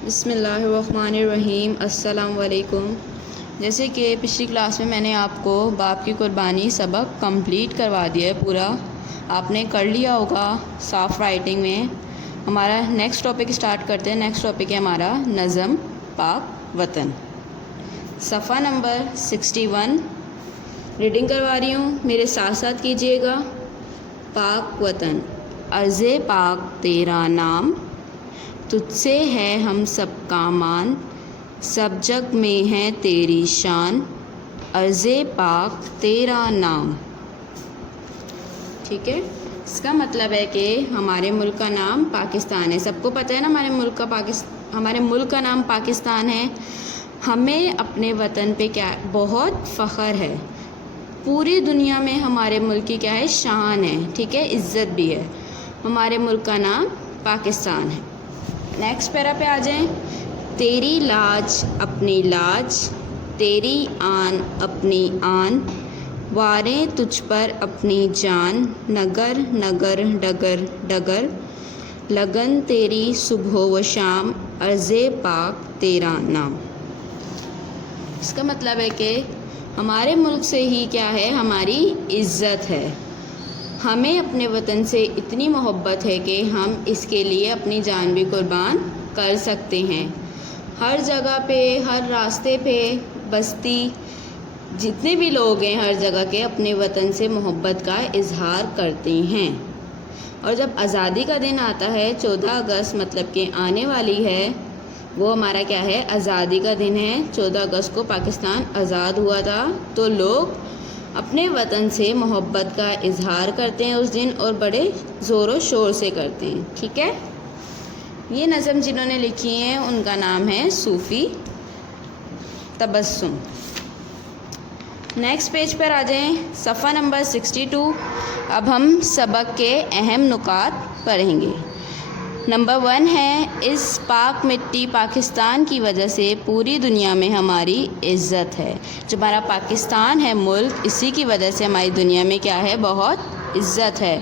बिस्मिल्लाहिर्रहमानिर्रहीम। अस्सलाम वालेकुम। जैसे कि पिछली क्लास में मैंने आपको बाप की कुर्बानी सबक कंप्लीट करवा दिया है पूरा, आपने कर लिया होगा साफ़ राइटिंग में। हमारा नेक्स्ट टॉपिक स्टार्ट करते हैं। नेक्स्ट टॉपिक है हमारा नज़म पाक वतन, सफ़ा नंबर 61। रीडिंग करवा रही हूँ, मेरे साथ साथ कीजिएगा। पाक वतन, अर्ज़े पाक तेरा नाम, तुझसे है हम सब का मान, सब जग में है तेरी शान, अर्ज़े पाक तेरा नाम। ठीक है, इसका मतलब है कि हमारे मुल्क का नाम पाकिस्तान है। सबको पता है ना हमारे मुल्क का नाम पाकिस्तान है। हमें अपने वतन पे क्या बहुत फ़ख्र है। पूरी दुनिया में हमारे मुल्क की क्या है, शान है। ठीक है, इज़्ज़त भी है। हमारे मुल्क का नाम पाकिस्तान है। नेक्स्ट पैरा पे आ जाएं। तेरी लाज अपनी लाज, तेरी आन अपनी आन, वारें तुझ पर अपनी जान, नगर नगर डगर डगर, लगन तेरी सुबह व शाम, अर्ज़े पाक तेरा नाम। इसका मतलब है कि हमारे मुल्क से ही क्या है, हमारी इज़्ज़त है। हमें अपने वतन से इतनी मोहब्बत है कि हम इसके लिए अपनी जान भी कुर्बान कर सकते हैं। हर जगह पे, हर रास्ते पे, बस्ती, जितने भी लोग हैं हर जगह के अपने वतन से मोहब्बत का इजहार करते हैं। और जब आज़ादी का दिन आता है, 14 अगस्त मतलब कि आने वाली है, वो हमारा क्या है, आज़ादी का दिन है। 14 अगस्त को पाकिस्तान आज़ाद हुआ था, तो लोग अपने वतन से मोहब्बत का इजहार करते हैं उस दिन, और बड़े ज़ोरों शोर से करते हैं। ठीक है, ये नज़म जिन्होंने लिखी है उनका नाम है सूफ़ी तबस्सुम। नेक्स्ट पेज पर आ जाएं, सफ़ा नंबर 62। अब हम सबक के अहम नुकात पढ़ेंगे। नंबर 1 है, इस पाक मिट्टी पाकिस्तान की वजह से पूरी दुनिया में हमारी इज़्ज़त है। जो हमारा पाकिस्तान है मुल्क, इसी की वजह से हमारी दुनिया में क्या है, बहुत इज़्ज़त है।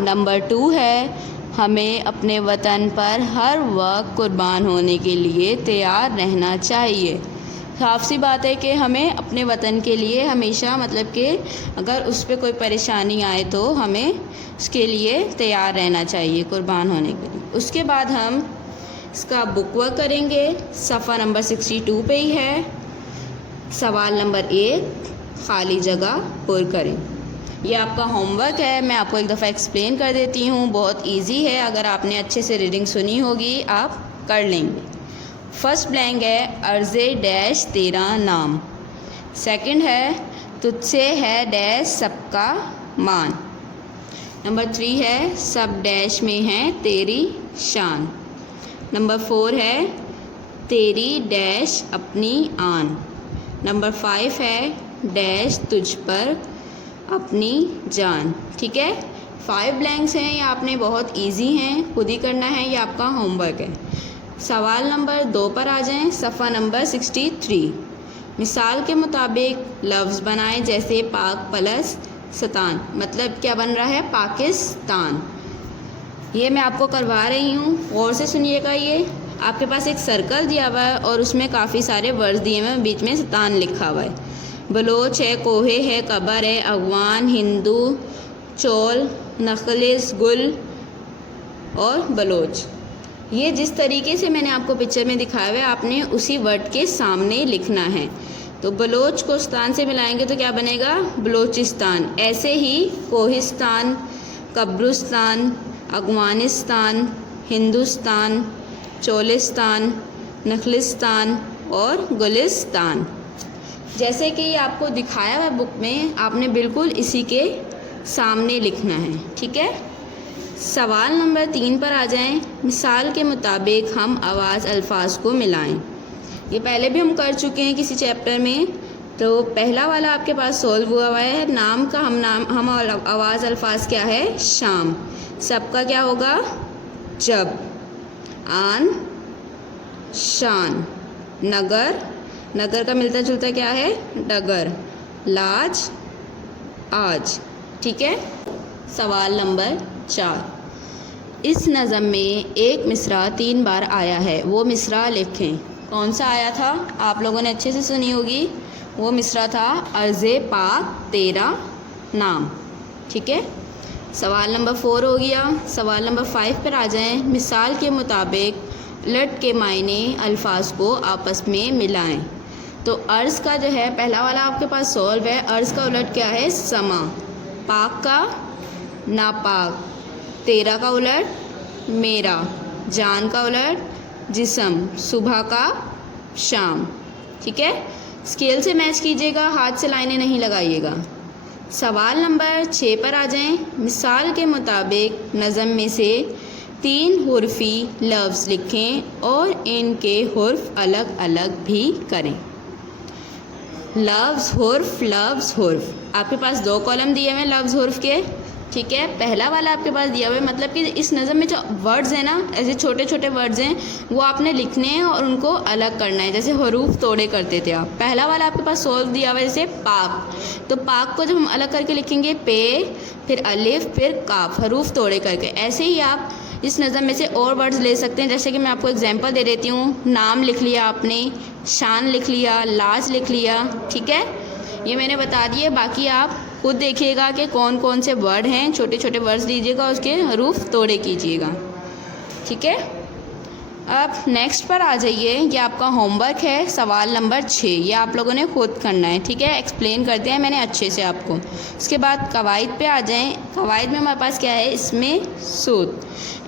नंबर 2 है, हमें अपने वतन पर हर वक्त कुर्बान होने के लिए तैयार रहना चाहिए। साफ सी बात है कि हमें अपने वतन के लिए हमेशा, मतलब कि अगर उस पर कोई परेशानी आए तो हमें उसके लिए तैयार रहना चाहिए, कुर्बान होने के लिए। उसके बाद हम इसका बुक वर्क करेंगे। सफ़ा नंबर 62 पे ही है। सवाल नंबर 1, खाली जगह पुर करें। ये आपका होमवर्क है, मैं आपको एक दफ़ा एक्सप्लेन कर देती हूँ। बहुत इजी है, अगर आपने अच्छे से रीडिंग सुनी होगी आप कर लेंगे। फर्स्ट ब्लैंक है, अर्ज़े डैश तेरा नाम। सेकंड है, तुझसे है डैश सबका मान। नंबर 3 है, सब डैश में है तेरी शान। नंबर 4 है, तेरी डैश अपनी आन। नंबर 5 है, डैश तुझ पर अपनी जान। ठीक है, 5 ब्लैंक्स हैं, ये आपने बहुत इजी हैं, खुद ही करना है, ये आपका होमवर्क है। सवाल नंबर 2 पर आ जाएं। सफ़ा नंबर 63। मिसाल के मुताबिक लफ्ज़ बनाएं, जैसे पाक प्लस सतान, मतलब क्या बन रहा है, पाकिस्तान। ये मैं आपको करवा रही हूँ, गौर से सुनिएगा। ये आपके पास एक सर्कल दिया हुआ है और उसमें काफ़ी सारे वर्ड्स दिए हुए हैं, बीच में सतान लिखा हुआ है। बलोच है, कोहे है, कबर है, अगवान, हिंदू, चोल, नखलिस, गुल और बलोच। ये जिस तरीके से मैंने आपको पिक्चर में दिखाया हुआ है, आपने उसी वर्ड के सामने लिखना है। तो बलोच को स्तान से मिलाएंगे तो क्या बनेगा, बलोचिस्तान। ऐसे ही कोहिस्तान, कब्रिस्तान, अफगानिस्तान, हिंदुस्तान, चोलिस्तान, नखलिस्तान और गुलिस्तान। जैसे कि ये आपको दिखाया हुआ बुक में, आपने बिल्कुल इसी के सामने लिखना है। ठीक है, सवाल नंबर 3 पर आ जाएं। मिसाल के मुताबिक हम आवाज़ अल्फाज को मिलाएं। ये पहले भी हम कर चुके हैं किसी चैप्टर में। तो पहला वाला आपके पास सोल्व हुआ है। नाम का हम आवाज़ अल्फाज क्या है, शाम। सबका क्या होगा, जब। आन शान। नगर, नगर का मिलता जुलता क्या है, डगर। लाज आज। ठीक है, सवाल नंबर 4, इस नज़म में एक मिसरा 3 बार आया है, वो मिसरा लिखें। कौन सा आया था? आप लोगों ने अच्छे से सुनी होगी। वो मिसरा था अर्ज़े पाक तेरा नाम। ठीक है, सवाल नंबर 4 हो गया। सवाल नंबर 5 पर आ जाएं। मिसाल के मुताबिक उलट के मायने अल्फाज को आपस में मिलाएं। तो अर्ज़ का जो है पहला वाला आपके पास सॉल्व है। अर्ज़ का उलट क्या है? समा। पाक का नापाक। तेरा का उलट मेरा। जान का उलट जिस्म। सुबह का शाम। ठीक है, स्केल से मैच कीजिएगा, हाथ से लाइनें नहीं लगाइएगा। सवाल नंबर 6 पर आ जाएं। मिसाल के मुताबिक नज़म में से 3 हुर्फ़ी लफ्ज़ लिखें और इनके हुर्फ़ अलग अलग भी करें। लफ्ज़ हुर्फ़, लफ्ज़ हुर्फ़। आपके पास 2 कॉलम दिए हुए हैं लफ्ज़ हुर्फ़ के। ठीक है, पहला वाला आपके पास दिया हुआ है, मतलब कि इस नज़म में जो वर्ड्स हैं ना, ऐसे छोटे छोटे वर्ड्स हैं, वो आपने लिखने हैं और उनको अलग करना है, जैसे हरूफ तोड़े करते थे आप। पहला वाला आपके पास सोल्व दिया हुआ है जैसे पाक, तो पाक को जब हम अलग करके लिखेंगे पे, फिर अलिफ, फिर काफ, हरूफ तोड़े करके। ऐसे ही आप इस नज़म में से और वर्ड्स ले सकते हैं, जैसे कि मैं आपको एग्जांपल दे देती हूँ। नाम लिख लिया आपने, शान लिख लिया, लाज लिख लिया। ठीक है, ये मैंने बता दिए, बाकी आप खुद देखिएगा कि कौन कौन से वर्ड हैं। छोटे छोटे वर्ड्स लीजिएगा, उसके हरूफ तोड़े कीजिएगा। ठीक है, अब नेक्स्ट पर आ जाइए। ये आपका होमवर्क है, सवाल नंबर 6। ये आप लोगों ने खुद करना है। ठीक है, एक्सप्लेन कर दिया है मैंने अच्छे से आपको। उसके बाद कवायद पे आ जाएं। कवायद में हमारे पास क्या है? इसमें सूद।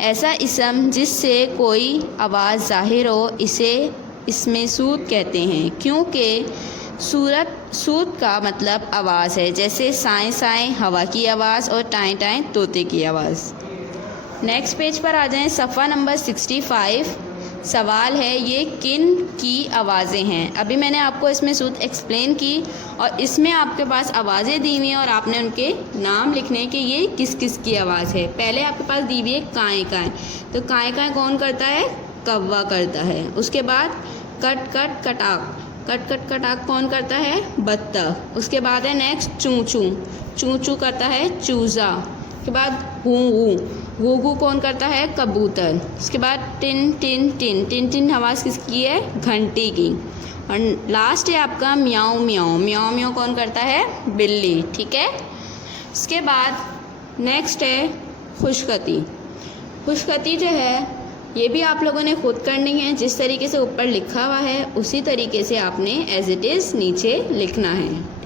ऐसा इसम जिससे कोई आवाज़ ज़ाहिर हो, इसे इसमें सूद कहते हैं, क्योंकि सूद का मतलब आवाज़ है, जैसे साएँ साएँ हवा की आवाज़ और टाएँ टाएँ तोते की आवाज़। नेक्स्ट पेज पर आ जाएं। सफ़ा नंबर 65। सवाल है, ये किन की आवाज़ें हैं? अभी मैंने आपको इसमें सूद एक्सप्लेन की और इसमें आपके पास आवाज़ें दी हुई हैं और आपने उनके नाम लिखने हैं कि ये किस किस की आवाज़ है। पहले आपके पास दी हुई है काएँ काएँ, तो काएँ काएँ कौन करता है? कौवा करता है। उसके बाद कट कट कटाक, कट कट कटाक कौन करता है? बत्तख। उसके बाद है नेक्स्ट चूँ चूँ, चूँ चूँ करता है चूज़ा। उसके बाद गूँ गूँ, गूँ गूँ कौन करता है? कबूतर। उसके बाद tin tin tin, tin tin आवाज़ किसकी है? घंटी की। और लास्ट है आपका म्याऊं म्याऊं, म्याऊं म्याऊं कौन करता है? बिल्ली। ठीक है, उसके बाद नेक्स्ट है खुशखती। खुशखती जो है ये भी आप लोगों ने खुद करनी है। जिस तरीके से ऊपर लिखा हुआ है उसी तरीके से आपने एज इट इज़ नीचे लिखना है।